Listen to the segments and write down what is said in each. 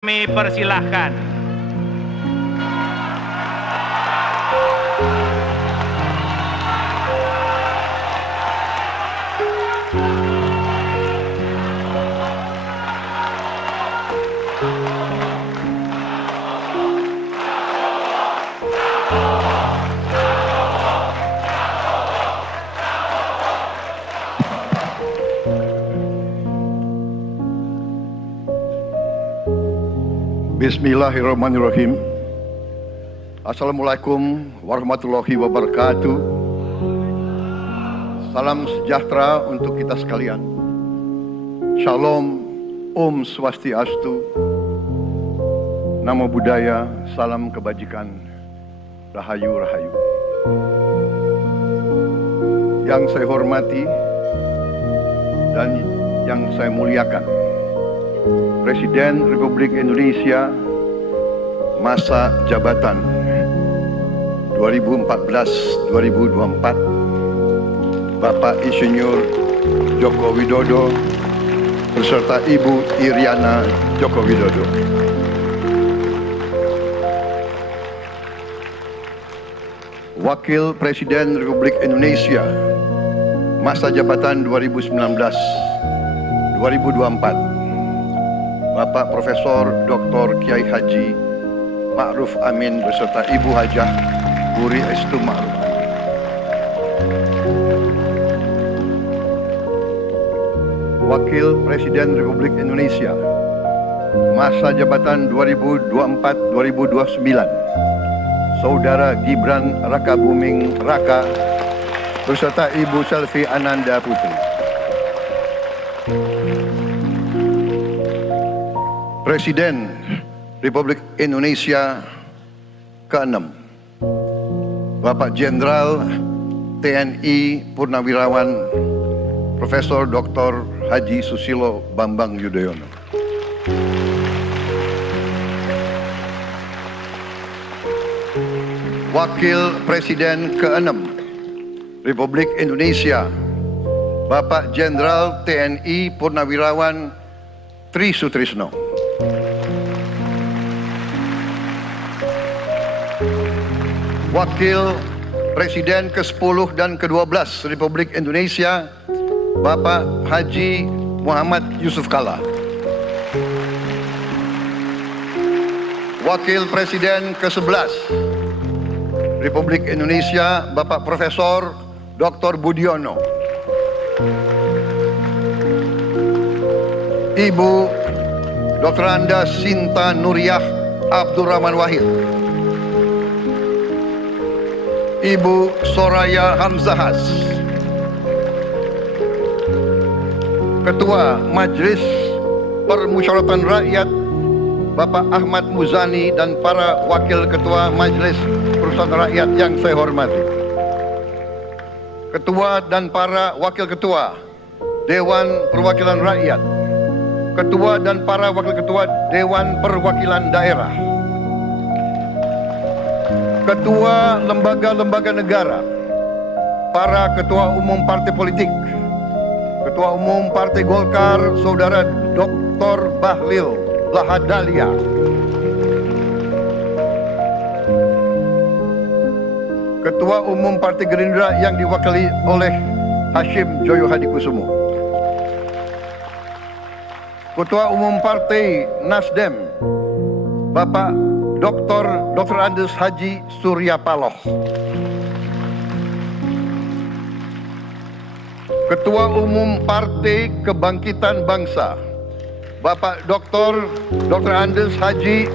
Kami persilahkan. Bismillahirrahmanirrahim. Assalamualaikum warahmatullahi wabarakatuh. Salam sejahtera untuk kita sekalian. Shalom, Om Swastiastu, Namo Buddhaya, salam kebajikan, Rahayu Rahayu. Yang saya hormati dan yang saya muliakan, Presiden Republik Indonesia masa jabatan 2014-2024, Bapak Insinyur Joko Widodo beserta Ibu Iriana Joko Widodo. Wakil Presiden Republik Indonesia masa jabatan 2019-2024, Bapak Profesor Dr. Kiai Haji Ma'ruf Amin beserta Ibu Hajah Wuri Estu Ma'ruf Amin. Wakil Presiden Republik Indonesia masa jabatan 2024-2029, Saudara Gibran Rakabuming Raka beserta Ibu Selvi Ananda Putri. Presiden Republik Indonesia ke-6, Bapak Jenderal TNI Purnawirawan Profesor Dr. Haji Susilo Bambang Yudhoyono. Wakil Presiden ke-6 Republik Indonesia, Bapak Jenderal TNI Purnawirawan Tri Sutrisno. Wakil Presiden ke-10 dan ke-12 Republik Indonesia, Bapak Haji Muhammad Yusuf Kalla. Wakil Presiden ke-11 Republik Indonesia, Bapak Profesor Dr. Budiono. Ibu Dr. Anda Sinta Nuriyah Abdurrahman Wahid. Ibu Soraya Hamzahas. Ketua Majelis Permusyawaratan Rakyat Bapak Ahmad Muzani dan para Wakil Ketua Majelis Permusyawaratan Rakyat yang saya hormati. Ketua dan para Wakil Ketua Dewan Perwakilan Rakyat, Ketua dan para Wakil Ketua Dewan Perwakilan Daerah, Ketua lembaga-lembaga negara, para Ketua Umum Partai Politik, Ketua Umum Partai Golkar, Saudara Dr. Bahlil Lahadalia, Ketua Umum Partai Gerindra yang diwakili oleh Hashim Joyo Hadikusumo, Ketua Umum Partai Nasdem, Bapak Dr. Andes Haji Surya Paloh, Ketua Umum Partai Kebangkitan Bangsa, Bapak Dr. Andes Haji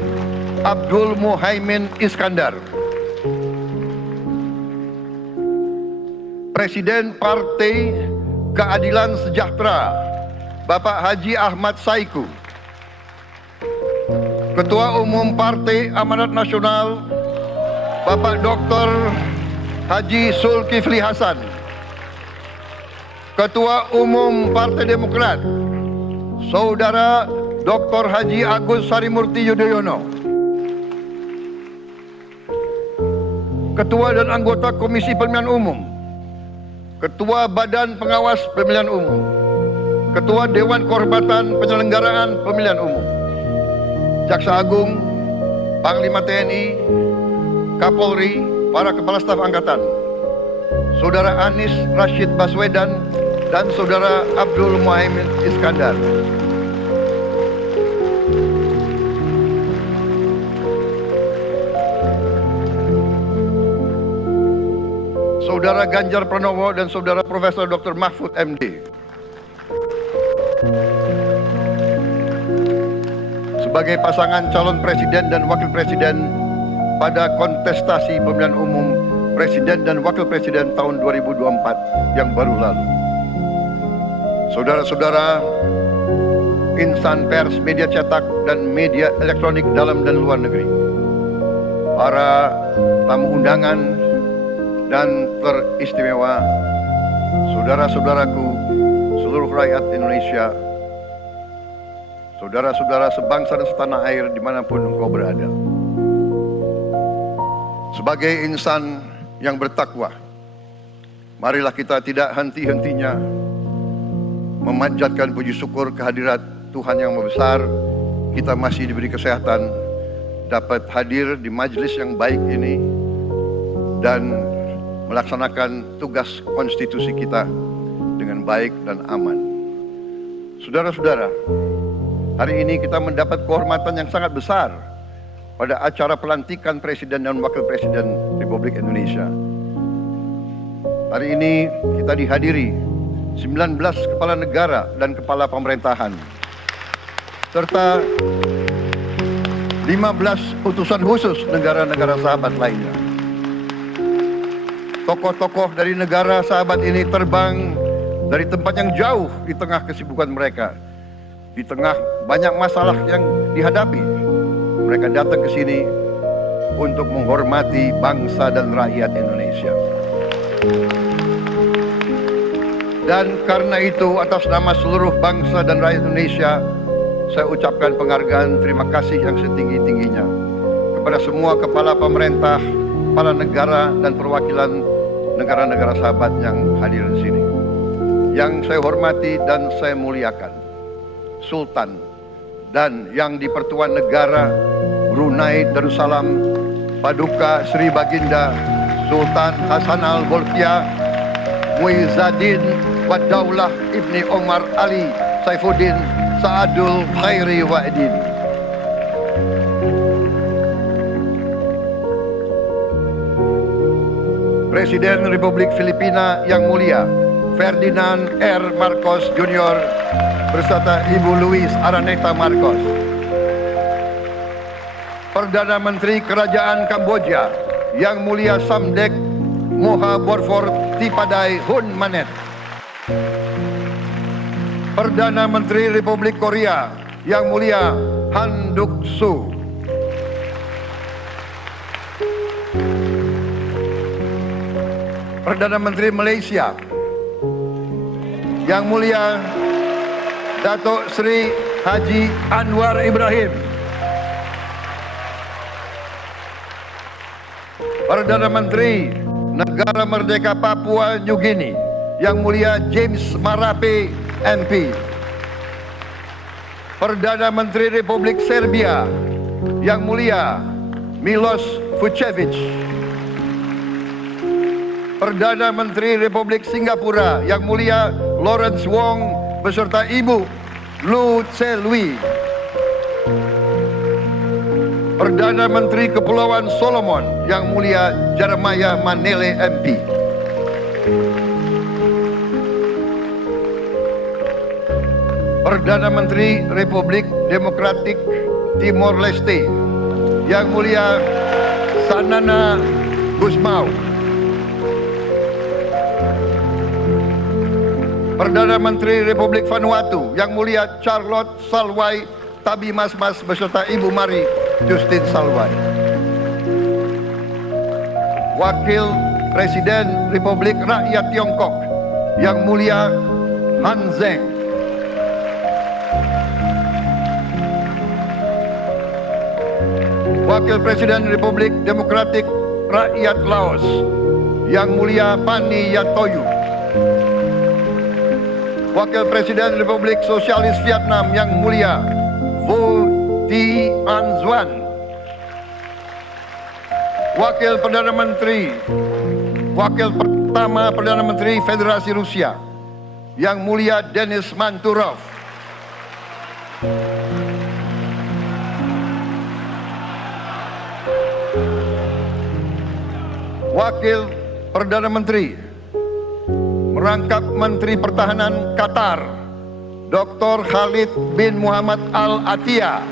Abdul Muhaimin Iskandar, Presiden Partai Keadilan Sejahtera, Bapak Haji Ahmad Saiku, Ketua Umum Partai Amanat Nasional, Bapak Dr. Haji Zulkifli Hasan, Ketua Umum Partai Demokrat, Saudara Dr. Haji Agus Harimurti Yudhoyono, Ketua dan anggota Komisi Pemilihan Umum, Ketua Badan Pengawas Pemilihan Umum, Ketua Dewan Kehormatan Penyelenggaraan Pemilihan Umum, Jaksa Agung, Panglima TNI, Kapolri, para Kepala Staf Angkatan, Saudara Anies Rashid Baswedan, dan Saudara Abdul Muhaimin Iskandar. Saudara Ganjar Pranowo dan Saudara Profesor Dr. Mahfud MD. Sebagai pasangan calon presiden dan wakil presiden pada kontestasi pemilihan umum presiden dan wakil presiden tahun 2024 yang baru lalu. Saudara-saudara insan pers, media cetak, dan media elektronik dalam dan luar negeri, para tamu undangan dan teristimewa, saudara-saudaraku, seluruh rakyat Indonesia, saudara-saudara sebangsa dan setanah air dimanapun engkau berada. Sebagai insan yang bertakwa, marilah kita tidak henti-hentinya memanjatkan puji syukur kehadirat Tuhan yang Maha Besar. Kita masih diberi kesehatan, dapat hadir di majelis yang baik ini dan melaksanakan tugas konstitusi kita dengan baik dan aman. Saudara-saudara, hari ini kita mendapat kehormatan yang sangat besar pada acara pelantikan Presiden dan Wakil Presiden Republik Indonesia. Hari ini kita dihadiri 19 kepala negara dan kepala pemerintahan, serta 15 utusan khusus negara-negara sahabat lainnya. Tokoh-tokoh dari negara sahabat ini terbang dari tempat yang jauh di tengah kesibukan mereka. Di tengah banyak masalah yang dihadapi, mereka datang ke sini untuk menghormati bangsa dan rakyat Indonesia. Dan karena itu, atas nama seluruh bangsa dan rakyat Indonesia, saya ucapkan penghargaan terima kasih yang setinggi-tingginya kepada semua kepala pemerintah, kepala negara, dan perwakilan negara-negara sahabat yang hadir di sini. Yang saya hormati dan saya muliakan, Sultan dan yang di-Pertuan Negara Brunei Darussalam Paduka Sri Baginda Sultan Hasan Al-Bolkiah Muizzaddin Wadaulah Ibni Omar Ali Saifuddin Saadul Khairi Wa'idin. Presiden Republik Filipina yang mulia Ferdinand R. Marcos Jr. beserta Ibu Luis Araneta Marcos. Perdana Menteri Kerajaan Kamboja yang mulia Samdech Moha Borfor Tipadai Hun Manet. Perdana Menteri Republik Korea yang mulia Han Duck-soo. Perdana Menteri Malaysia yang mulia Datuk Seri Haji Anwar Ibrahim. Perdana Menteri Negara Merdeka Papua New Guinea yang mulia James Marape MP. Perdana Menteri Republik Serbia yang mulia Milos Vucevic. Perdana Menteri Republik Singapura yang mulia Lawrence Wong beserta Ibu Lu Tse Lui. Perdana Menteri Kepulauan Solomon yang mulia Jeremiah Manele MP. Perdana Menteri Republik Demokratik Timor Leste yang mulia Sanana Gusmao. Perdana Menteri Republik Vanuatu yang mulia Charlotte Salwai Tabi Mas beserta Ibu Mari Justin Salwai. Wakil Presiden Republik Rakyat Tiongkok yang mulia Han Zheng. Wakil Presiden Republik Demokratik Rakyat Laos yang mulia Pani Yatoyu. Wakil Presiden Republik Sosialis Vietnam yang mulia Vo Tian Zwan. Wakil Perdana Menteri, Wakil pertama Perdana Menteri Federasi Rusia, Yang Mulia Denis Manturov. Wakil Perdana Menteri, merangkap Menteri Pertahanan Qatar, Dr. Khalid bin Muhammad Al Attiyah.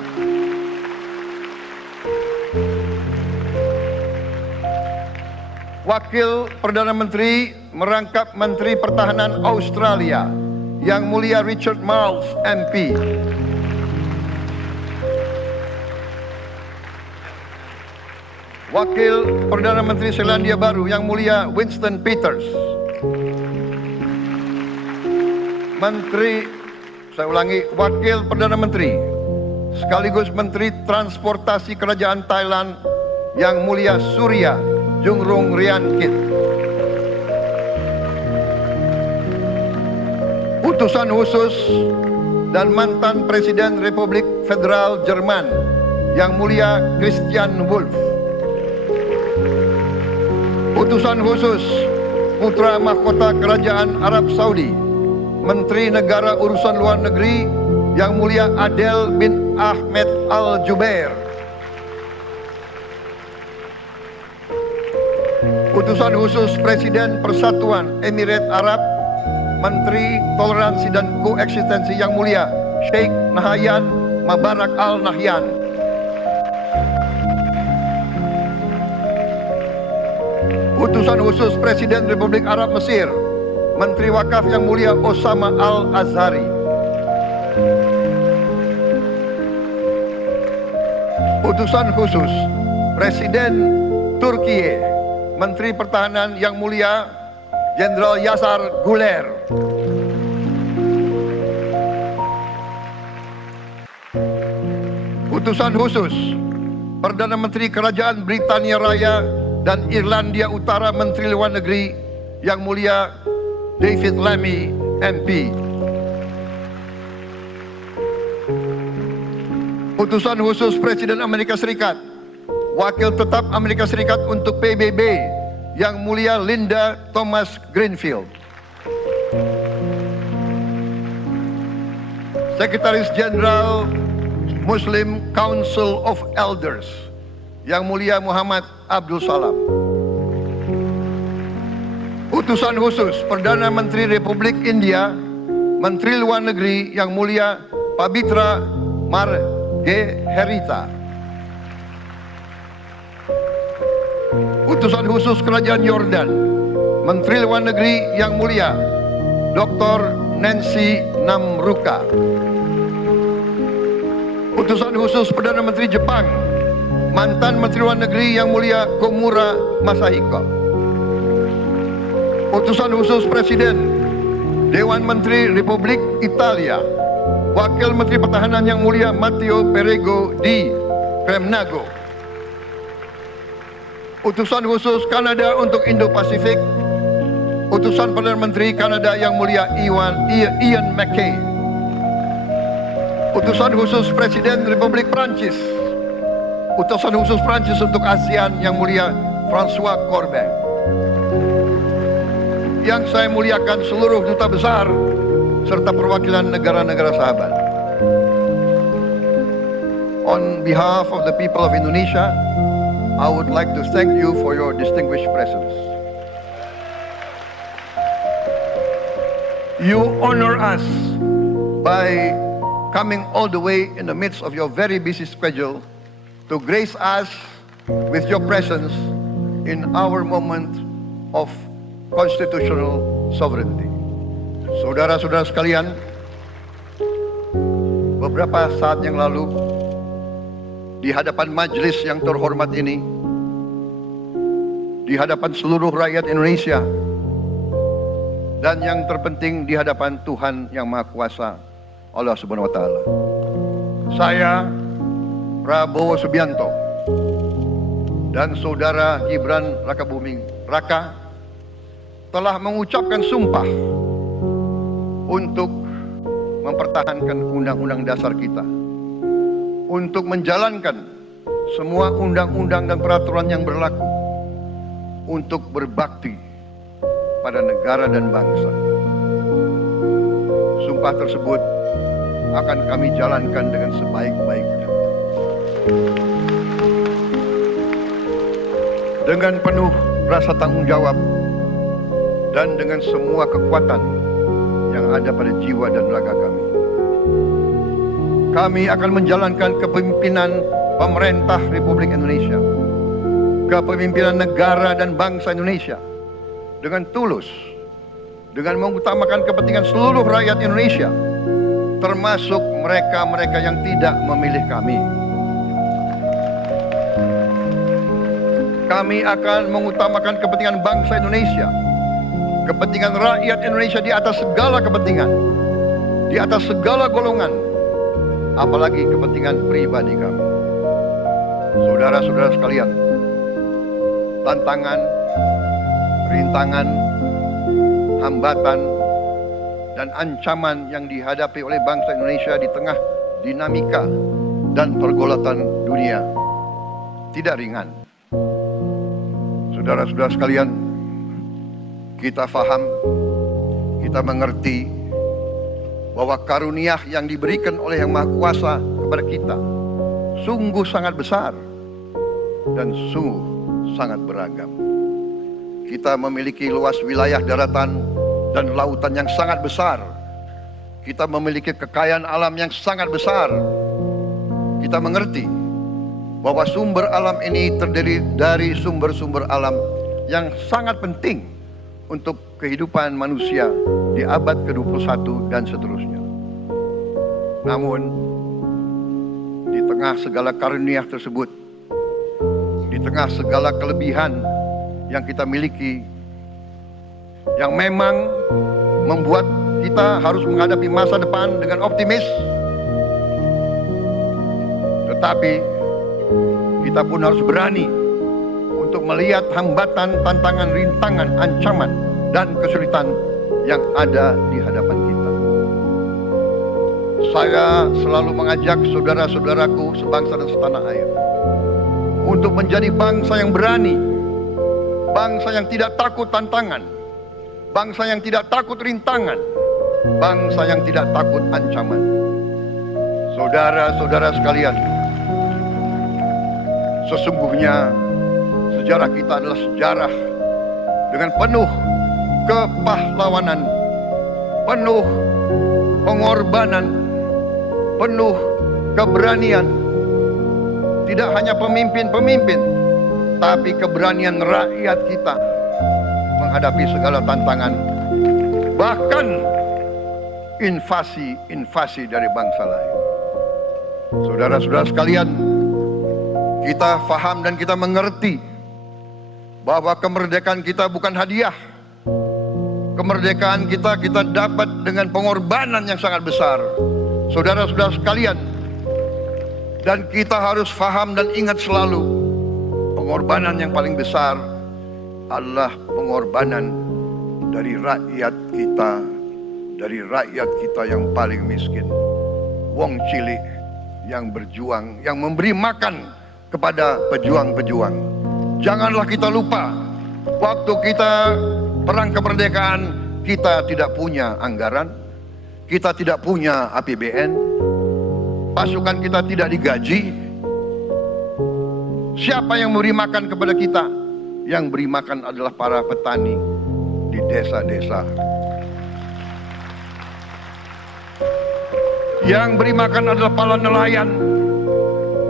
Wakil Perdana Menteri, merangkap Menteri Pertahanan Australia, Yang Mulia Richard Marles, MP. Wakil Perdana Menteri Selandia Baru, Yang Mulia Winston Peters. Wakil Perdana Menteri sekaligus Menteri Transportasi Kerajaan Thailand, Yang Mulia Surya Jungrung Riankit. Utusan khusus dan mantan Presiden Republik Federal Jerman, Yang Mulia Christian Wulff. Utusan khusus Putra Mahkota Kerajaan Arab Saudi, Menteri Negara Urusan Luar Negeri, Yang Mulia Adel bin Ahmed Al Jubair. Utusan khusus Presiden Persatuan Emirat Arab, Menteri Toleransi dan Koeksistensi, Yang Mulia Sheikh Nahyan Mubarak Al Nahyan. Utusan khusus Presiden Republik Arab Mesir, Menteri Wakaf, Yang Mulia Osama Al Azhari. Utusan khusus Presiden Turki, Menteri Pertahanan, Yang Mulia Jenderal Yasar Guler. Utusan khusus Perdana Menteri Kerajaan Britania Raya dan Irlandia Utara, Menteri Luar Negeri, Yang Mulia David Lammy, MP. Utusan khusus Presiden Amerika Serikat, Wakil Tetap Amerika Serikat untuk PBB, Yang Mulia Linda Thomas Greenfield. Sekretaris Jenderal Muslim Council of Elders, Yang Mulia Muhammad Abdul Salam. Utusan khusus Perdana Menteri Republik India, Menteri Luar Negeri, Yang Mulia Pabitra Margherita. Utusan khusus Kerajaan Yordan, Menteri Luar Negeri, Yang Mulia Dr. Nancy Namruka. Utusan khusus Perdana Menteri Jepang, mantan Menteri Luar Negeri, Yang Mulia Komura Masahiko. Utusan khusus Presiden Dewan Menteri Republik Italia, Wakil Menteri Pertahanan, Yang Mulia Matteo Perego di Kremnago. Utusan khusus Kanada untuk Indo-Pasifik, Utusan Perdana Menteri Kanada, Yang Mulia Ian MacKay. Utusan khusus Presiden Republik Prancis, Utusan khusus Prancis untuk ASEAN, Yang Mulia François Corbin. Yang saya muliakan seluruh duta besar serta perwakilan negara-negara sahabat. On behalf of the people of Indonesia, I would like to thank you for your distinguished presence. You honor us by coming all the way in the midst of your very busy schedule to grace us with your presence in our moment of constitutional sovereignty. Saudara-saudara sekalian, beberapa saat yang lalu di hadapan majelis yang terhormat ini, di hadapan seluruh rakyat Indonesia, dan yang terpenting di hadapan Tuhan Yang Maha Kuasa, Allah Subhanahu wa Ta'ala, saya Prabowo Subianto dan saudara Gibran Rakabuming Raka telah mengucapkan sumpah untuk mempertahankan undang-undang dasar kita, untuk menjalankan semua undang-undang dan peraturan yang berlaku untuk berbakti pada negara dan bangsa. Sumpah tersebut akan kami jalankan dengan sebaik-baiknya. Dengan penuh rasa tanggung jawab dan dengan semua kekuatan yang ada pada jiwa dan raga kami. Kami akan menjalankan kepemimpinan pemerintah Republik Indonesia, kepemimpinan negara dan bangsa Indonesia dengan tulus, dengan mengutamakan kepentingan seluruh rakyat Indonesia, termasuk mereka-mereka yang tidak memilih kami. Kami akan mengutamakan kepentingan bangsa Indonesia, kepentingan rakyat Indonesia di atas segala kepentingan, di atas segala golongan, apalagi kepentingan pribadi kami. Saudara-saudara sekalian, tantangan, rintangan, hambatan, dan ancaman yang dihadapi oleh bangsa Indonesia di tengah dinamika dan pergolatan dunia tidak ringan. Saudara-saudara sekalian, kita faham, kita mengerti bahwa karunia yang diberikan oleh Yang Maha Kuasa kepada kita sungguh sangat besar dan sungguh sangat beragam. Kita memiliki luas wilayah daratan dan lautan yang sangat besar. Kita memiliki kekayaan alam yang sangat besar. Kita mengerti bahwa sumber alam ini terdiri dari sumber-sumber alam yang sangat penting untuk kehidupan manusia di abad ke-21 dan seterusnya. Namun, di tengah segala karunia tersebut, di tengah segala kelebihan yang kita miliki, yang memang membuat kita harus menghadapi masa depan dengan optimis, tetapi kita pun harus berani untuk melihat hambatan, tantangan, rintangan, ancaman, dan kesulitan yang ada di hadapan kita. Saya selalu mengajak saudara-saudaraku sebangsa dan setanah air untuk menjadi bangsa yang berani, bangsa yang tidak takut tantangan, bangsa yang tidak takut rintangan, bangsa yang tidak takut ancaman. Saudara-saudara sekalian, sesungguhnya sejarah kita adalah sejarah dengan penuh kepahlawanan, penuh pengorbanan, penuh keberanian. Tidak hanya pemimpin-pemimpin, tapi keberanian rakyat kita menghadapi segala tantangan, bahkan invasi-invasi dari bangsa lain. Saudara-saudara sekalian, kita faham dan kita mengerti bahwa kemerdekaan kita bukan hadiah. Kemerdekaan kita dapat dengan pengorbanan yang sangat besar. Saudara-saudara sekalian, dan kita harus faham dan ingat selalu, pengorbanan yang paling besar adalah pengorbanan dari rakyat kita yang paling miskin. Wong cilik yang berjuang, yang memberi makan kepada pejuang-pejuang. Janganlah kita lupa, waktu kita perang kemerdekaan, kita tidak punya anggaran, kita tidak punya APBN, pasukan kita tidak digaji. Siapa yang memberi makan kepada kita? Yang beri makan adalah para petani di desa-desa. Yang beri makan adalah para nelayan.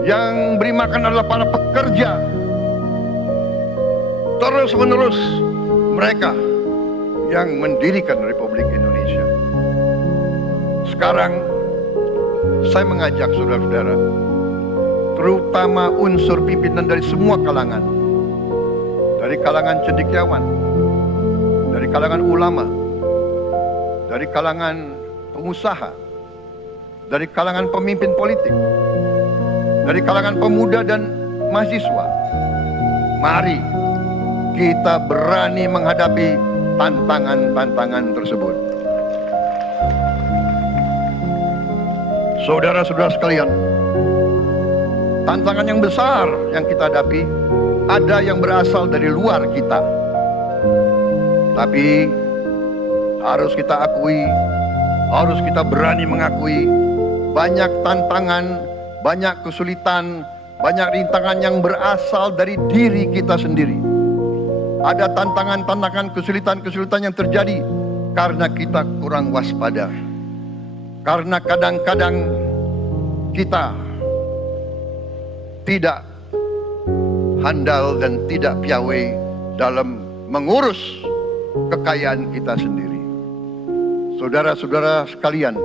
Yang beri makan adalah para pekerja. Terus-menerus mereka yang mendirikan Republik Indonesia. Sekarang saya mengajak saudara-saudara, terutama unsur pimpinan dari semua kalangan, dari kalangan cendekiawan, dari kalangan ulama, dari kalangan pengusaha, dari kalangan pemimpin politik, dari kalangan pemuda dan mahasiswa. Mari kita berani menghadapi tantangan-tantangan tersebut. Saudara-saudara sekalian, Tantangan yang besar yang kita hadapi ada yang berasal dari luar kita. Tapi harus kita akui, harus kita berani mengakui, banyak tantangan, banyak kesulitan, banyak rintangan yang berasal dari diri kita sendiri. Ada tantangan-tantangan, kesulitan-kesulitan yang terjadi karena kita kurang waspada. Karena kadang-kadang kita tidak handal dan tidak piawai dalam mengurus kekayaan kita sendiri. Saudara-saudara sekalian,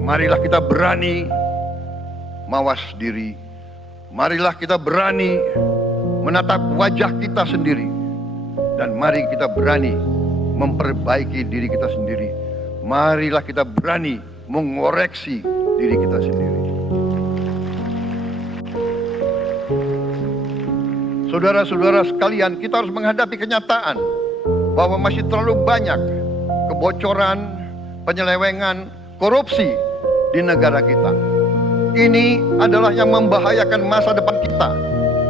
marilah kita berani mawas diri. Marilah kita berani menatap wajah kita sendiri. Dan mari kita berani memperbaiki diri kita sendiri. Marilah kita berani mengoreksi diri kita sendiri. Saudara-saudara sekalian, kita harus menghadapi kenyataan bahwa masih terlalu banyak kebocoran, penyelewengan, korupsi di negara kita. Ini adalah yang membahayakan masa depan kita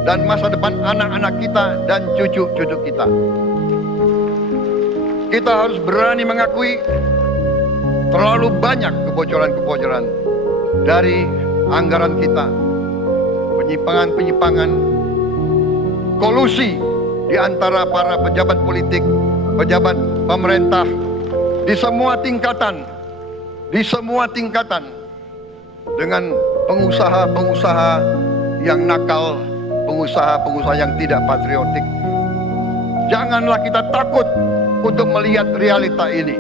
dan masa depan anak-anak kita dan cucu-cucu kita. Kita harus berani mengakui terlalu banyak kebocoran-kebocoran dari anggaran kita, penyimpangan-penyimpangan, kolusi di antara para pejabat politik, pejabat pemerintah di semua tingkatan, dengan pengusaha-pengusaha yang nakal, pengusaha-pengusaha yang tidak patriotik. Janganlah kita takut untuk melihat realita ini.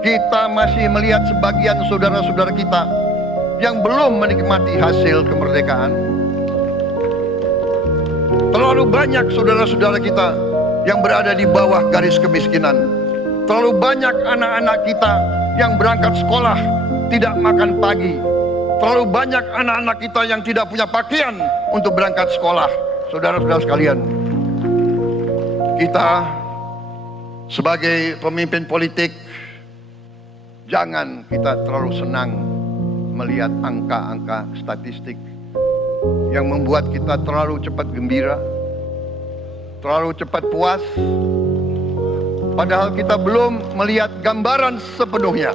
Kita masih melihat sebagian saudara-saudara kita yang belum menikmati hasil kemerdekaan. Terlalu banyak saudara-saudara kita yang berada di bawah garis kemiskinan. Terlalu banyak anak-anak kita yang berangkat sekolah tidak makan pagi. Terlalu banyak anak-anak kita yang tidak punya pakaian untuk berangkat sekolah. Saudara-saudara sekalian, kita sebagai pemimpin politik, jangan kita terlalu senang melihat angka-angka statistik yang membuat kita terlalu cepat gembira, terlalu cepat puas, padahal kita belum melihat gambaran sepenuhnya.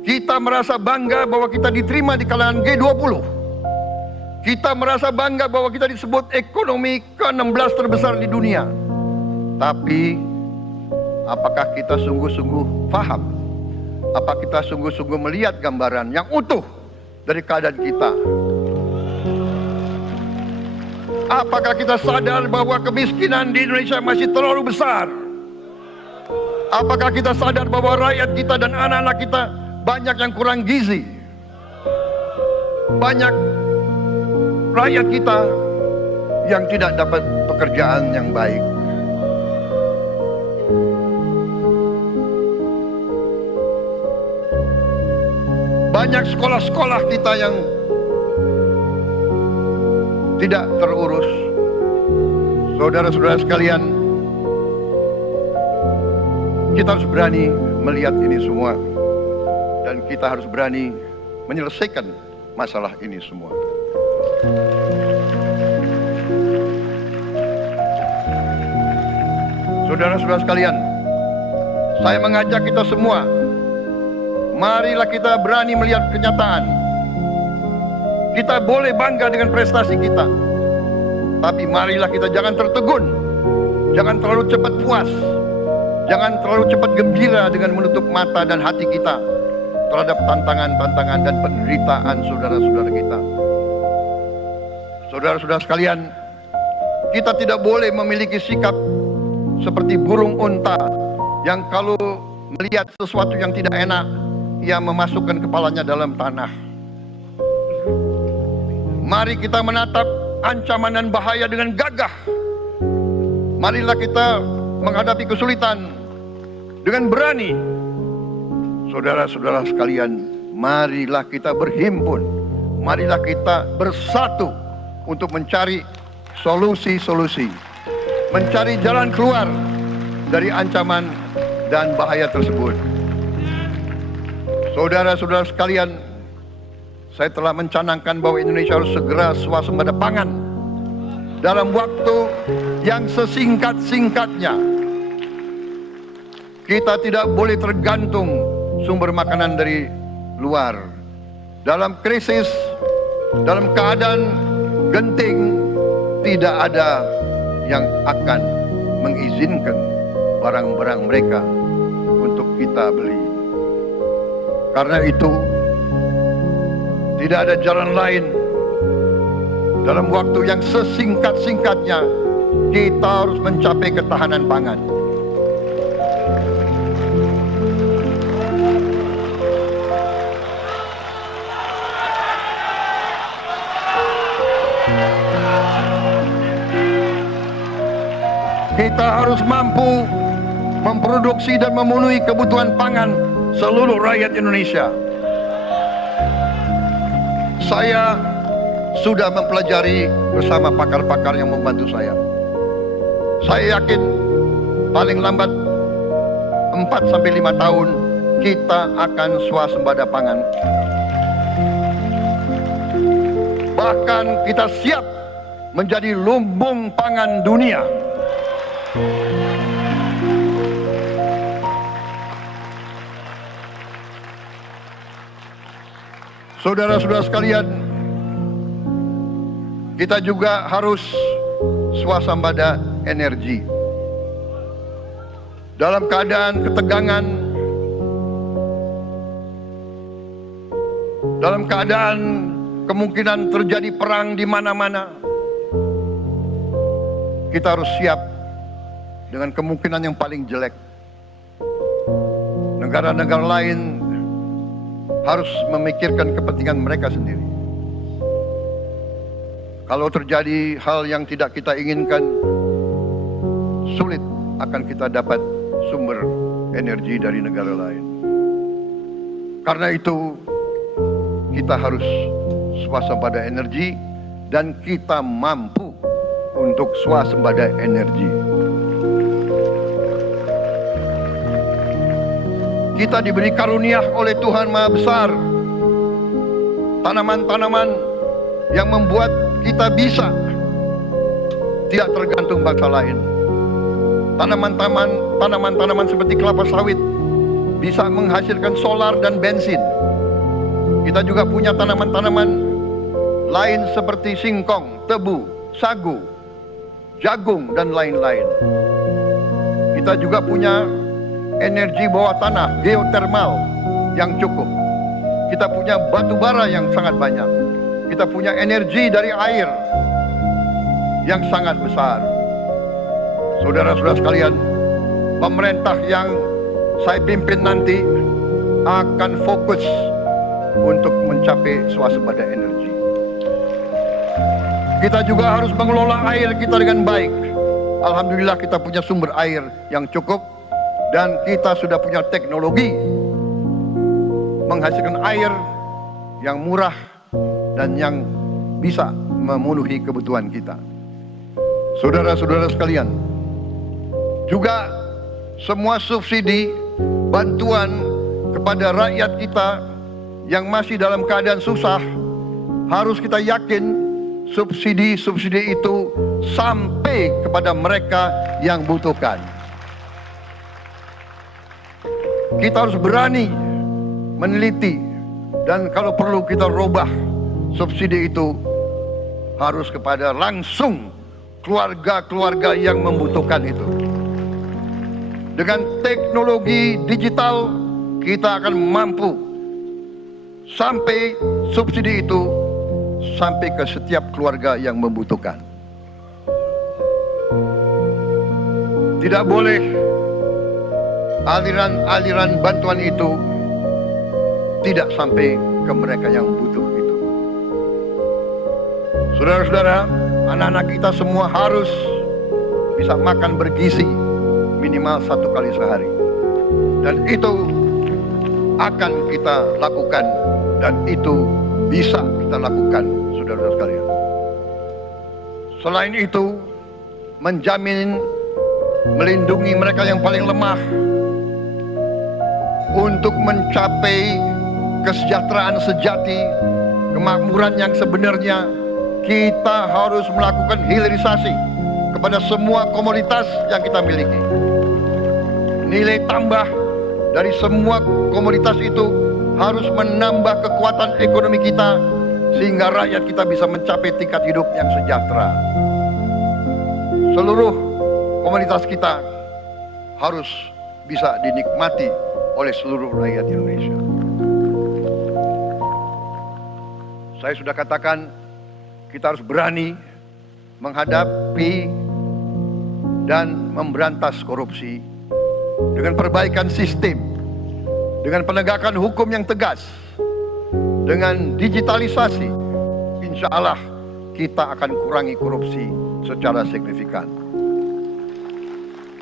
Kita merasa bangga bahwa kita diterima di kalangan G20. Kita merasa bangga bahwa kita disebut ekonomi ke-16 terbesar di dunia. Tapi apakah kita sungguh-sungguh paham? Apa kita sungguh-sungguh melihat gambaran yang utuh dari keadaan kita? Apakah kita sadar bahwa kemiskinan di Indonesia masih terlalu besar? Apakah kita sadar bahwa rakyat kita dan anak-anak kita banyak yang kurang gizi? Banyak rakyat kita yang tidak dapat pekerjaan yang baik. Banyak sekolah-sekolah kita yang tidak terurus. Saudara-saudara sekalian, kita harus berani melihat ini semua. Dan kita harus berani menyelesaikan masalah ini semua. Saudara-saudara sekalian, saya mengajak kita semua, marilah kita berani melihat kenyataan. Kita boleh bangga dengan prestasi kita, tapi marilah kita jangan tertegun, jangan terlalu cepat puas, jangan terlalu cepat gembira dengan menutup mata dan hati kita terhadap tantangan-tantangan dan penderitaan saudara-saudara kita. Saudara-saudara sekalian, kita tidak boleh memiliki sikap seperti burung unta yang kalau melihat sesuatu yang tidak enak, ia memasukkan kepalanya dalam tanah. Mari kita menatap ancaman dan bahaya dengan gagah. Marilah kita menghadapi kesulitan dengan berani. Saudara-saudara sekalian, marilah kita berhimpun, marilah kita bersatu untuk mencari solusi-solusi, mencari jalan keluar dari ancaman dan bahaya tersebut. Saudara-saudara sekalian, saya telah mencanangkan bahwa Indonesia harus segera swasembada pangan dalam waktu yang sesingkat-singkatnya. Kita tidak boleh tergantung sumber makanan dari luar. Dalam krisis, dalam keadaan genting, tidak ada yang akan mengizinkan barang-barang mereka untuk kita beli. Karena itu, tidak ada jalan lain. Dalam waktu yang sesingkat-singkatnya, kita harus mencapai ketahanan pangan. Kita harus mampu memproduksi dan memenuhi kebutuhan pangan seluruh rakyat Indonesia. Saya sudah mempelajari bersama pakar-pakar yang membantu saya. Saya yakin paling lambat 4-5 tahun kita akan swasembada pangan. Bahkan kita siap menjadi lumbung pangan dunia. Saudara-saudara sekalian, kita juga harus swasembada energi. Dalam keadaan ketegangan, dalam keadaan kemungkinan terjadi perang di mana-mana, kita harus siap dengan kemungkinan yang paling jelek. Negara-negara lain harus memikirkan kepentingan mereka sendiri. Kalau terjadi hal yang tidak kita inginkan, sulit akan kita dapat sumber energi dari negara lain. Karena itu, kita harus swasembada energi dan kita mampu untuk swasembada energi. Kita diberi karunia oleh Tuhan Maha Besar tanaman-tanaman yang membuat kita bisa tidak tergantung bangsa lain. Tanaman-tanaman seperti kelapa sawit bisa menghasilkan solar dan bensin. Kita juga punya tanaman-tanaman lain seperti singkong, tebu, sagu, jagung, dan lain-lain. Kita juga punya energi bawah tanah, geotermal yang cukup. Kita punya batu bara yang sangat banyak. Kita punya energi dari air yang sangat besar. Saudara-saudara sekalian, pemerintah yang saya pimpin nanti akan fokus untuk mencapai swasembada energi. Kita juga harus mengelola air kita dengan baik. Alhamdulillah kita punya sumber air yang cukup dan kita sudah punya teknologi menghasilkan air yang murah dan yang bisa memenuhi kebutuhan kita. Saudara-saudara sekalian, juga semua subsidi bantuan kepada rakyat kita yang masih dalam keadaan susah, harus kita yakin subsidi-subsidi itu sampai kepada mereka yang butuhkan. Kita harus berani meneliti dan kalau perlu kita robah subsidi itu harus kepada langsung keluarga-keluarga yang membutuhkan itu. Dengan teknologi digital kita akan mampu sampai subsidi itu sampai ke setiap keluarga yang membutuhkan. Tidak boleh aliran-aliran bantuan itu tidak sampai ke mereka yang butuh itu. Saudara-saudara, anak-anak kita semua harus bisa makan bergizi minimal 1 kali sehari. Dan itu akan kita lakukan dan itu bisa kita lakukan, saudara-saudara sekalian. Selain itu, menjamin melindungi mereka yang paling lemah untuk mencapai kesejahteraan sejati kemakmuran yang sebenarnya, kita harus melakukan hilirisasi kepada semua komoditas yang kita miliki. Nilai tambah dari semua komoditas itu harus menambah kekuatan ekonomi kita sehingga rakyat kita bisa mencapai tingkat hidup yang sejahtera. Seluruh komoditas kita harus bisa dinikmati oleh seluruh rakyat Indonesia. Saya sudah katakan, kita harus berani menghadapi dan memberantas korupsi dengan perbaikan sistem, dengan penegakan hukum yang tegas, dengan digitalisasi. Insya Allah kita akan kurangi korupsi secara signifikan.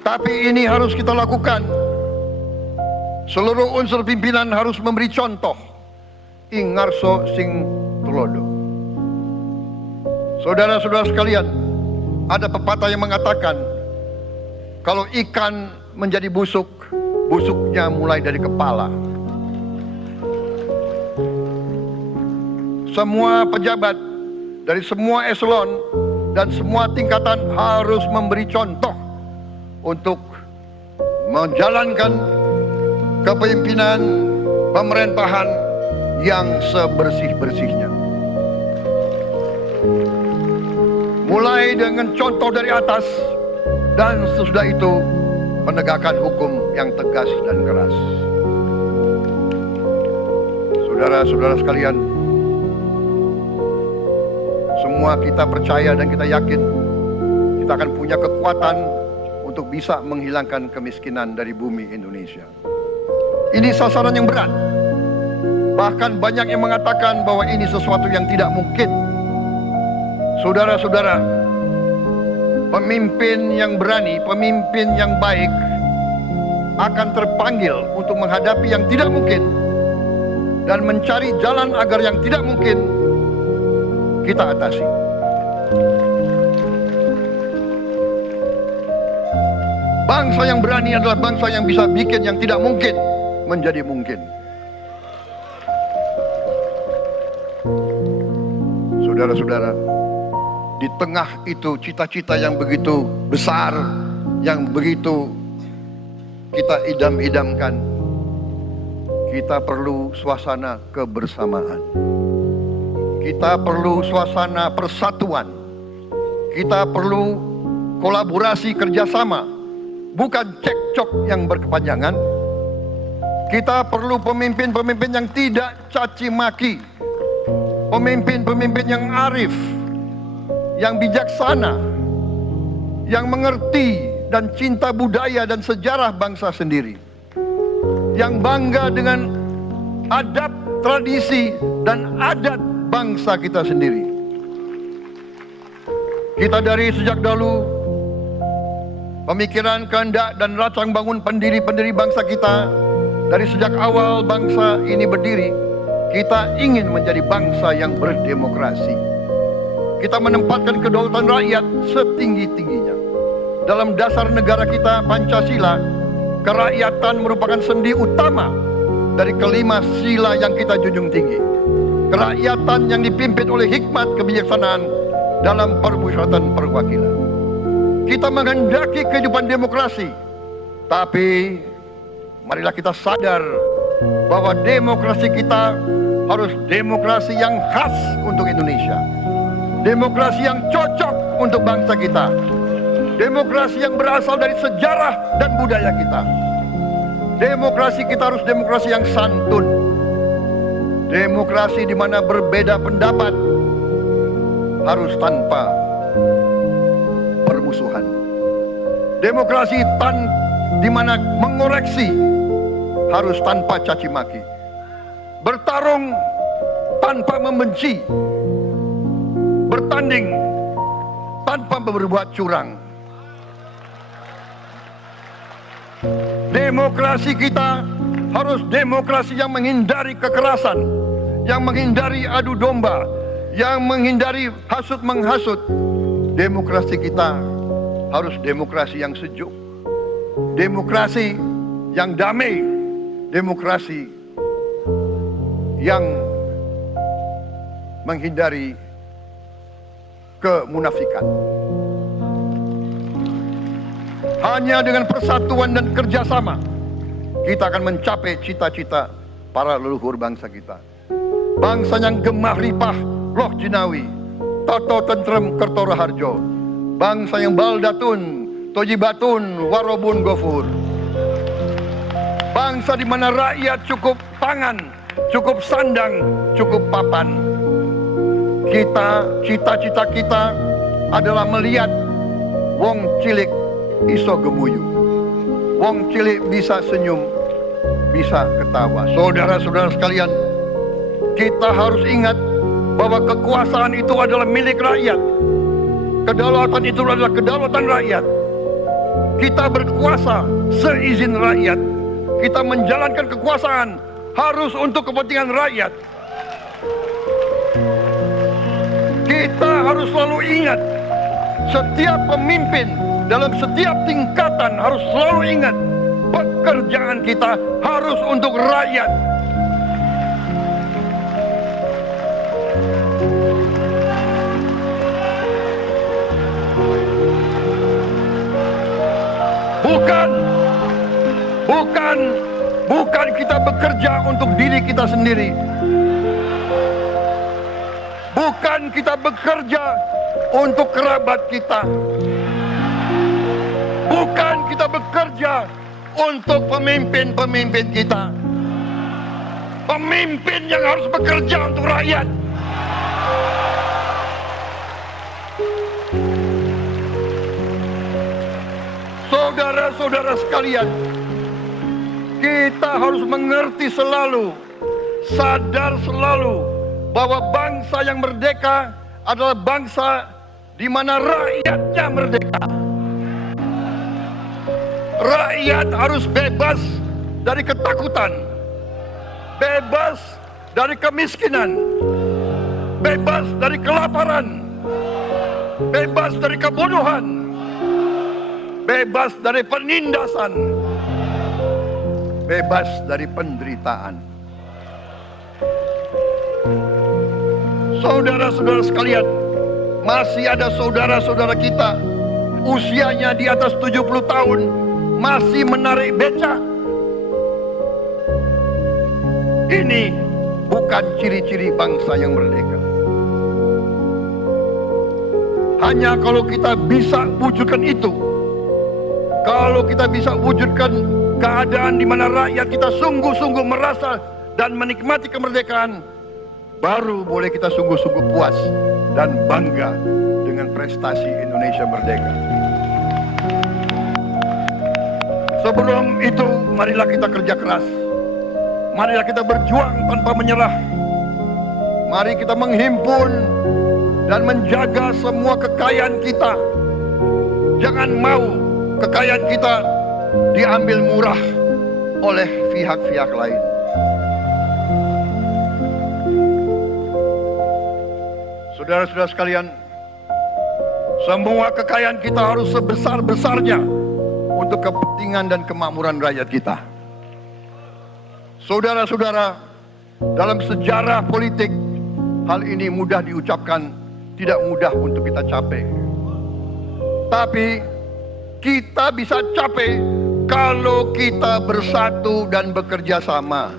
Tapi ini harus kita lakukan. Seluruh unsur pimpinan harus memberi contoh. Ingarso sing tulodo. Saudara-saudara sekalian, ada pepatah yang mengatakan, kalau ikan menjadi busuk, busuknya mulai dari kepala. Semua pejabat dari semua eselon dan semua tingkatan harus memberi contoh untuk menjalankan kepemimpinan pemerintahan yang sebersih-bersihnya. Mulai dengan contoh dari atas, dan sesudah itu penegakan hukum yang tegas dan keras. Saudara-saudara sekalian, semua kita percaya dan kita yakin kita akan punya kekuatan untuk bisa menghilangkan kemiskinan dari bumi Indonesia. Ini sasaran yang berat. Bahkan banyak yang mengatakan bahwa ini sesuatu yang tidak mungkin. Saudara-saudara, pemimpin yang berani, pemimpin yang baik akan terpanggil untuk menghadapi yang tidak mungkin dan mencari jalan agar yang tidak mungkin kita atasi. Bangsa yang berani adalah bangsa yang bisa bikin yang tidak mungkin menjadi mungkin. Saudara-saudara, di tengah itu cita-cita yang begitu besar, yang begitu kita idam-idamkan, kita perlu suasana kebersamaan. Kita perlu suasana persatuan. Kita perlu kolaborasi kerjasama, bukan cekcok yang berkepanjangan. Kita perlu pemimpin-pemimpin yang tidak caci maki, pemimpin-pemimpin yang arif, yang bijaksana, yang mengerti dan cinta budaya dan sejarah bangsa sendiri, yang bangga dengan adab, tradisi, dan adat bangsa kita sendiri. Kita dari sejak dahulu, pemikiran, kehendak, dan rancang bangun pendiri-pendiri bangsa kita, dari sejak awal bangsa ini berdiri, kita ingin menjadi bangsa yang berdemokrasi. Kita menempatkan kedaulatan rakyat setinggi-tingginya. Dalam dasar negara kita, Pancasila, kerakyatan merupakan sendi utama dari kelima sila yang kita junjung tinggi. Kerakyatan yang dipimpin oleh hikmat kebijaksanaan dalam permusyawaratan perwakilan. Kita menghendaki kehidupan demokrasi, tapi marilah kita sadar bahwa demokrasi kita harus demokrasi yang khas untuk Indonesia. Demokrasi yang cocok untuk bangsa kita. Demokrasi yang berasal dari sejarah dan budaya kita. Demokrasi kita harus demokrasi yang santun. Demokrasi di mana berbeda pendapat harus tanpa permusuhan. Demokrasi di mana mengoreksi harus tanpa caci maki. Bertarung tanpa membenci. Bertanding tanpa berbuat curang. Demokrasi kita harus demokrasi yang menghindari kekerasan, yang menghindari adu domba, yang menghindari hasut menghasut. Demokrasi kita harus demokrasi yang sejuk, demokrasi yang damai, demokrasi yang menghindari kemunafikan. Hanya dengan persatuan dan kerjasama kita akan mencapai cita-cita para leluhur bangsa kita. Bangsa yang gemah ripah roh jinawi, toto tentrem kertora harjo. Bangsa yang baldatun, tojibatun, warobun gofur. Bangsa di mana rakyat cukup pangan, cukup sandang, cukup papan. Cita-cita kita adalah melihat wong cilik iso gemuyu. Wong cilik bisa senyum, bisa ketawa. Saudara-saudara sekalian, kita harus ingat bahwa kekuasaan itu adalah milik rakyat. Kedaulatan itu adalah kedaulatan rakyat. Kita berkuasa seizin rakyat. Kita menjalankan kekuasaan harus untuk kepentingan rakyat. Kita harus selalu ingat, setiap pemimpin dalam setiap tingkatan harus selalu ingat, pekerjaan kita harus untuk rakyat. Bukan kita bekerja untuk diri kita sendiri. Bukan kita bekerja untuk kerabat kita. Bukan kita bekerja untuk pemimpin-pemimpin kita. Pemimpin yang harus bekerja untuk rakyat. Saudara-saudara sekalian, kita harus mengerti selalu, sadar selalu bahwa bangsa yang merdeka adalah bangsa di mana rakyatnya merdeka. Rakyat harus bebas dari ketakutan, bebas dari kemiskinan, bebas dari kelaparan, bebas dari kebodohan, bebas dari penindasan, bebas dari penderitaan. Saudara-saudara sekalian, masih ada saudara-saudara kita usianya di atas 70 tahun masih menarik beca. Ini bukan ciri-ciri bangsa yang merdeka. Hanya kalau kita bisa wujudkan itu, kalau kita bisa wujudkan keadaan di mana rakyat kita sungguh-sungguh merasa dan menikmati kemerdekaan, baru boleh kita sungguh-sungguh puas dan bangga dengan prestasi Indonesia merdeka. Sebelum itu, marilah kita kerja keras. Marilah kita berjuang tanpa menyerah. Mari kita menghimpun dan menjaga semua kekayaan kita. Jangan mau kekayaan kita diambil murah oleh pihak-pihak lain. Saudara-saudara sekalian, semua kekayaan kita harus sebesar-besarnya untuk kepentingan dan kemakmuran rakyat kita. Saudara-saudara, dalam sejarah politik, hal ini mudah diucapkan, tidak mudah untuk kita capai. Tapi kita bisa capai kalau kita bersatu dan bekerja sama.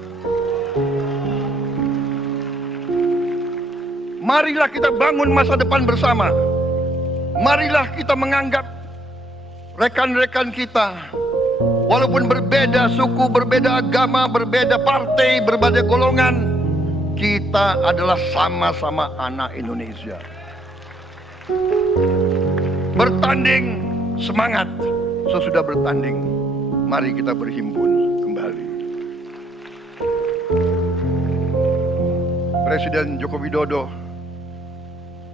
Marilah kita bangun masa depan bersama. Marilah kita menganggap rekan-rekan kita, walaupun berbeda suku, berbeda agama, berbeda partai, berbeda golongan, kita adalah sama-sama anak Indonesia. Bertanding, semangat. Sesudah bertanding, mari kita berhimpun kembali. Presiden Joko Widodo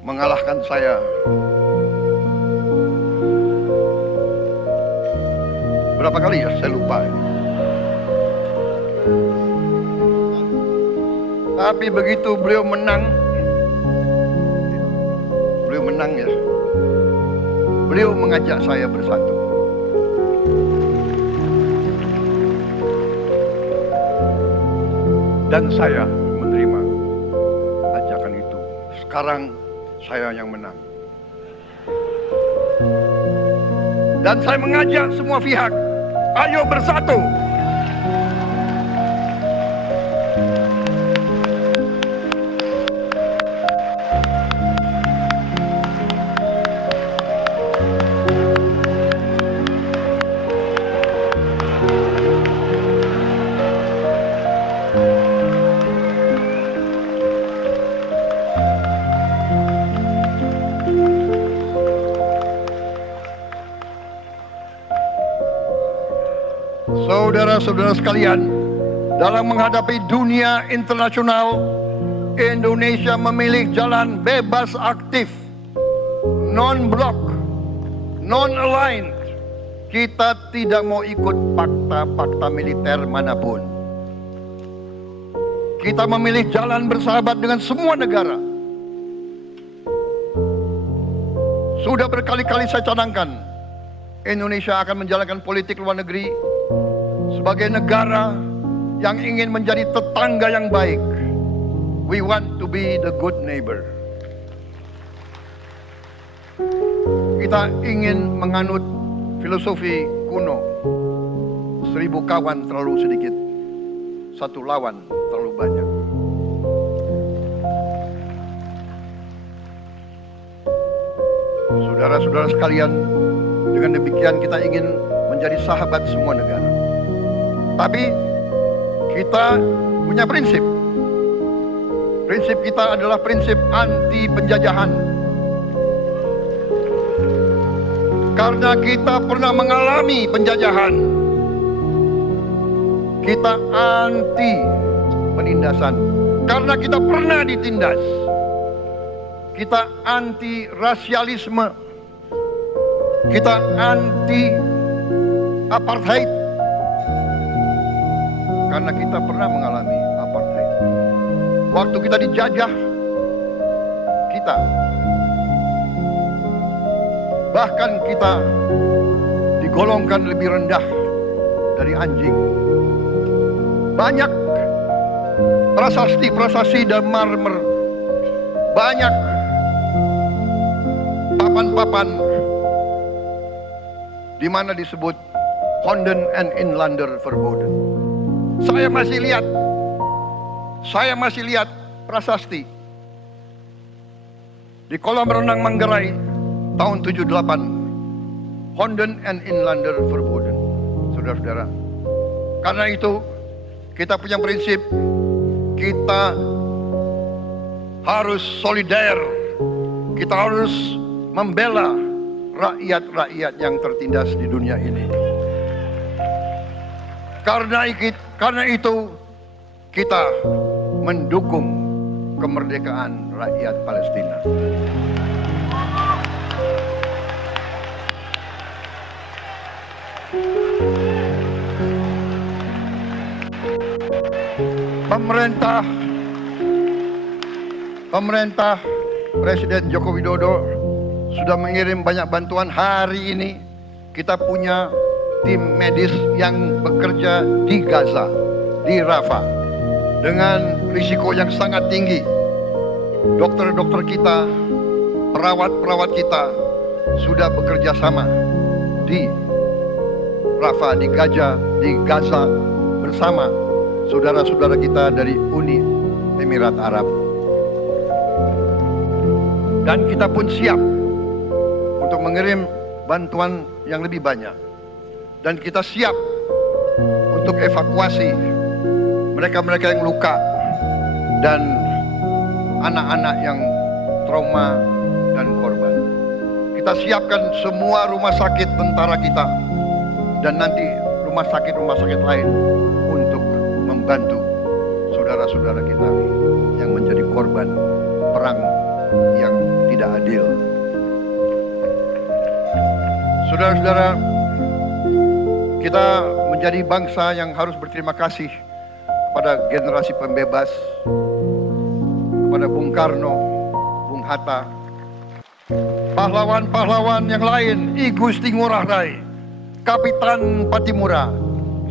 mengalahkan saya berapa kali ya, saya lupa. Tapi begitu beliau menang ya, beliau mengajak saya bersatu. Dan saya menerima ajakan itu sekarang saya yang menang. Dan saya mengajak semua pihak, ayo bersatu. Saudara-saudara sekalian, dalam menghadapi dunia internasional, Indonesia memilih jalan bebas aktif, non-blok, non-aligned. Kita tidak mau ikut fakta-fakta militer manapun. Kita memilih jalan bersahabat dengan semua negara. Sudah berkali-kali saya cadangkan, Indonesia akan menjalankan politik luar negeri sebagai negara yang ingin menjadi tetangga yang baik. We want to be the good neighbor. Kita ingin menganut filosofi kuno, 1000 kawan terlalu sedikit, 1 lawan terlalu banyak. Saudara-saudara sekalian, dengan demikian kita ingin menjadi sahabat semua negara. Tapi kita punya prinsip. Prinsip kita adalah prinsip anti penjajahan. Karena kita pernah mengalami penjajahan, kita anti penindasan. Karena kita pernah ditindas, kita anti rasialisme, kita anti apartheid. Karena kita pernah mengalami apartheid. Waktu kita dijajah, kita bahkan kita digolongkan lebih rendah dari anjing. Banyak prasasti dan marmer, banyak papan-papan di mana disebut Honden and Inlander Verboden. Saya masih lihat prasasti di kolam renang Manggarai tahun 78, Honden and Inlander Verboden. Saudara-saudara, karena itu kita punya prinsip, kita harus solider, kita harus membela rakyat-rakyat yang tertindas di dunia ini. Karena itu kita mendukung kemerdekaan rakyat Palestina. Pemerintah Presiden Joko Widodo sudah mengirim banyak bantuan. Hari ini kita punya tim medis yang bekerja di Gaza, di Rafah, dengan risiko yang sangat tinggi. Dokter-dokter kita, perawat-perawat kita sudah bekerja sama di Rafah, di Gaza bersama saudara-saudara kita dari Uni Emirat Arab. Dan kita pun siap untuk mengirim bantuan yang lebih banyak. Dan kita siap untuk evakuasi mereka-mereka yang luka dan anak-anak yang trauma dan korban. Kita siapkan semua rumah sakit tentara kita dan nanti rumah sakit lain untuk membantu saudara-saudara kita yang menjadi korban perang yang tidak adil. Saudara-saudara, kita menjadi bangsa yang harus berterima kasih kepada generasi pembebas, kepada Bung Karno, Bung Hatta, pahlawan-pahlawan yang lain, I Gusti Ngurah Rai, Kapitan Patimura,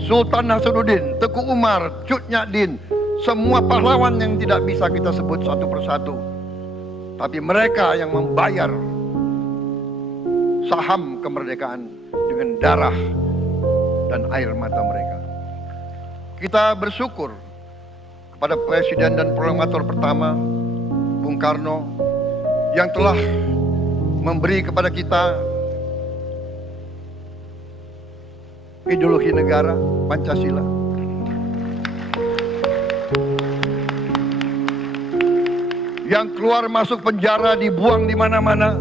Sultan Nasruddin, Teku Umar, Cut Nyak Din, semua pahlawan yang tidak bisa kita sebut satu persatu. tapi mereka yang membayar saham kemerdekaan dengan darah dan air mata mereka. Kita bersyukur kepada Presiden dan Proklamator pertama, Bung Karno, yang telah memberi kepada kita ideologi negara Pancasila. Yang keluar masuk penjara, dibuang di mana-mana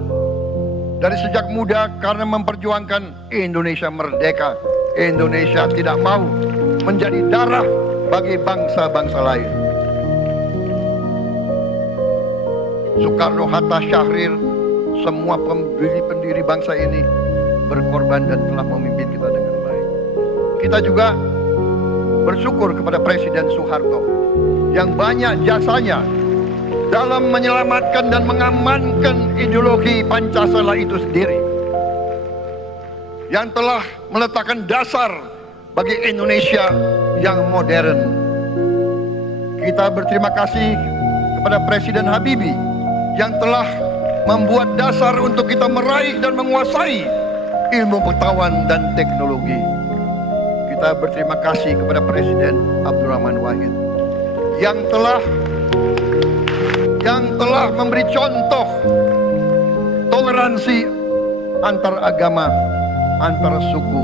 dari sejak muda karena memperjuangkan Indonesia merdeka. Indonesia tidak mau menjadi darah bagi bangsa-bangsa lain. Soekarno, Hatta, Syahrir, semua pendiri bangsa ini berkorban dan telah memimpin kita dengan baik. Kita juga bersyukur kepada Presiden Soeharto yang banyak jasanya dalam menyelamatkan dan mengamankan ideologi Pancasila itu sendiri, yang telah meletakkan dasar bagi Indonesia yang modern. Kita berterima kasih kepada Presiden Habibie yang telah membuat dasar untuk kita meraih dan menguasai ilmu pengetahuan dan teknologi. Kita berterima kasih kepada Presiden Abdurrahman Wahid yang telah memberi contoh toleransi antar agama, antar suku,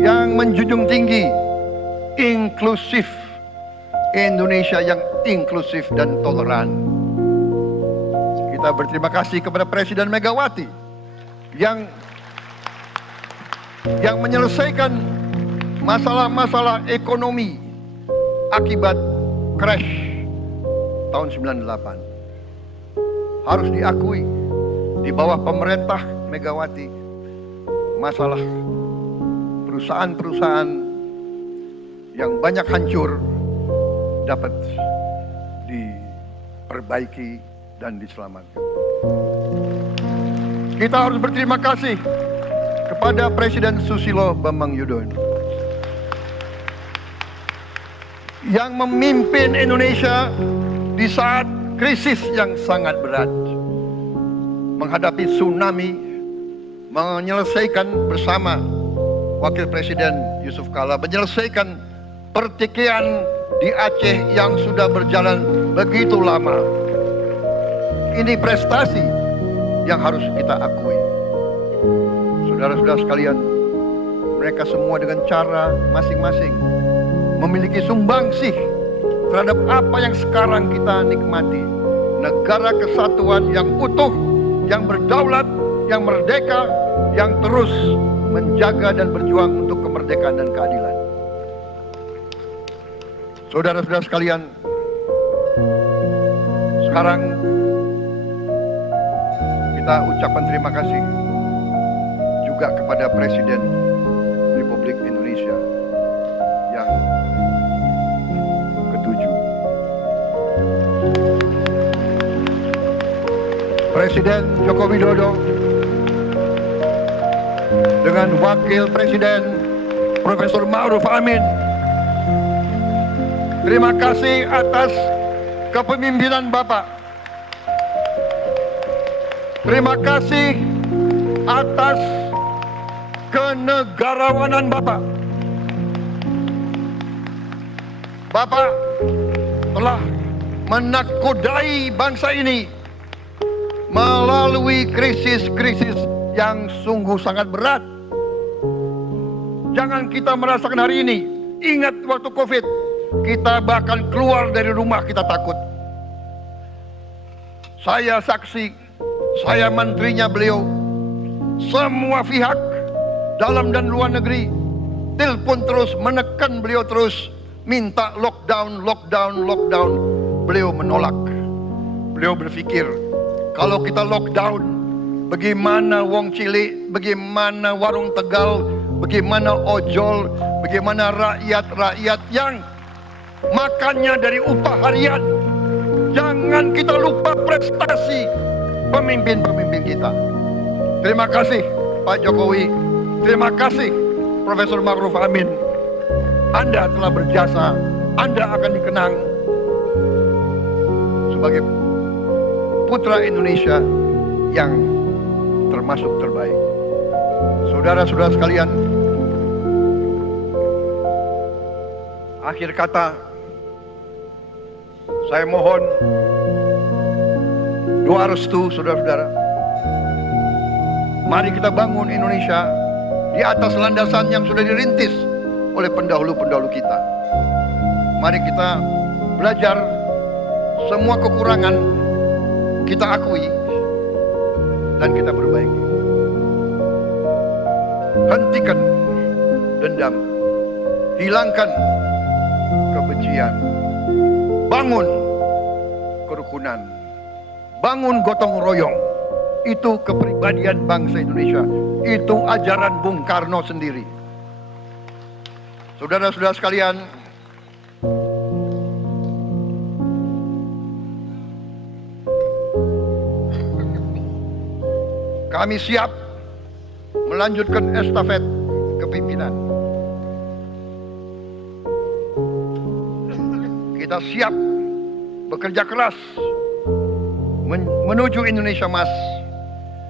yang menjunjung tinggi inklusif, Indonesia yang inklusif dan toleran. Kita berterima kasih kepada Presiden Megawati yang menyelesaikan masalah-masalah ekonomi akibat crash tahun 98. Harus diakui, di bawah pemerintah Megawati, masalah perusahaan-perusahaan yang banyak hancur dapat diperbaiki dan diselamatkan. Kita harus berterima kasih kepada Presiden Susilo Bambang Yudhoyono yang memimpin Indonesia di saat krisis yang sangat berat, menghadapi tsunami, menyelesaikan bersama Wakil Presiden Yusuf Kala, menyelesaikan pertikaian di Aceh yang sudah berjalan begitu lama. Ini prestasi yang harus kita akui. Saudara-saudara sekalian, mereka semua dengan cara masing-masing memiliki sumbangsih terhadap apa yang sekarang kita nikmati. Negara kesatuan yang utuh, yang berdaulat, yang merdeka, yang terus menjaga dan berjuang untuk kemerdekaan dan keadilan. Saudara-saudara sekalian, sekarang kita ucapkan terima kasih juga kepada Presiden Republik Indonesia yang ketujuh. Presiden Joko Widodo dengan Wakil Presiden Profesor Ma'ruf Amin, terima kasih atas kepemimpinan Bapak. Terima kasih atas kenegarawanan Bapak. Bapak telah menakodai bangsa ini melalui krisis-krisis yang sungguh sangat berat. Jangan kita merasakan hari ini. Ingat waktu COVID, kita bahkan keluar dari rumah kita takut. Saya saksi, saya menterinya beliau, semua pihak dalam dan luar negeri telepon terus, menekan beliau terus, minta lockdown, lockdown, lockdown. Beliau menolak. Beliau berpikir, kalau kita lockdown, bagaimana wong cilik, bagaimana warung Tegal, bagaimana ojol, bagaimana rakyat-rakyat yang makannya dari upah harian. Jangan kita lupa prestasi pemimpin-pemimpin kita. Terima kasih Pak Jokowi, terima kasih Profesor Ma'ruf Amin. Anda telah berjasa, Anda akan dikenang sebagai putra Indonesia yang termasuk terbaik. Saudara-saudara sekalian, akhir kata, saya mohon doa restu saudara-saudara. Mari kita bangun Indonesia di atas landasan yang sudah dirintis oleh pendahulu-pendahulu kita. Mari kita belajar, semua kekurangan kita akui dan kita perbaiki. Hentikan dendam, hilangkan kebencian, bangun kerukunan, bangun gotong royong. Itu kepribadian bangsa Indonesia, itu ajaran Bung Karno sendiri. Saudara-saudara sekalian, kami siap melanjutkan estafet kepimpinan. Kita siap bekerja keras menuju Indonesia Emas,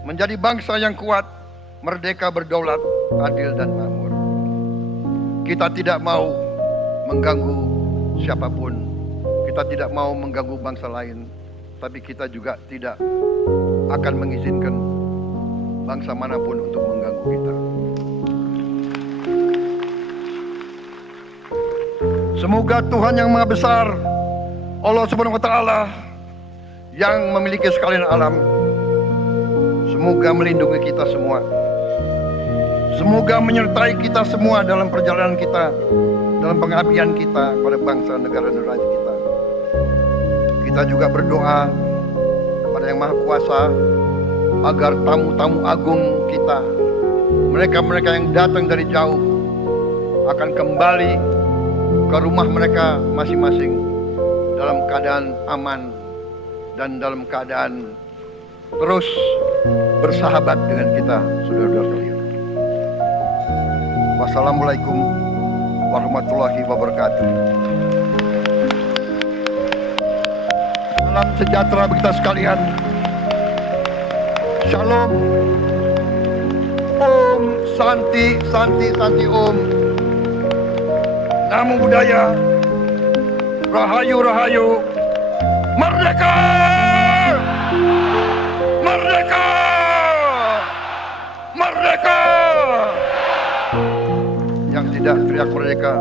menjadi bangsa yang kuat, merdeka, berdaulat, adil dan makmur. Kita tidak mau mengganggu siapapun, kita tidak mau mengganggu bangsa lain, tapi kita juga tidak akan mengizinkan bangsa manapun untuk mengganggu kita. Semoga Tuhan yang Maha Besar, Allah Subhanahu wa Ta'ala, yang memiliki sekalian alam, semoga melindungi kita semua. Semoga menyertai kita semua dalam perjalanan kita, dalam pengabdian kita kepada bangsa, negara, dan rakyat kita. Kita juga berdoa kepada Yang Maha Kuasa agar tamu-tamu agung kita, mereka-mereka yang datang dari jauh, akan kembali ke rumah mereka masing-masing dalam keadaan aman dan dalam keadaan terus bersahabat dengan kita, saudara-saudara sekalian. Wassalamualaikum warahmatullahi wabarakatuh. Salam sejahtera bagi kita sekalian. Shalom. Om Santi, Santi, Santi Om. Namo Buddhaya. Rahayu, Rahayu. Merdeka! Merdeka! Merdeka! Yang tidak teriak merdeka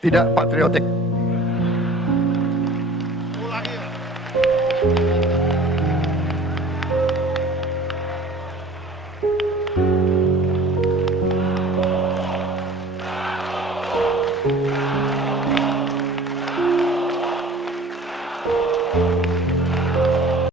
tidak patriotik.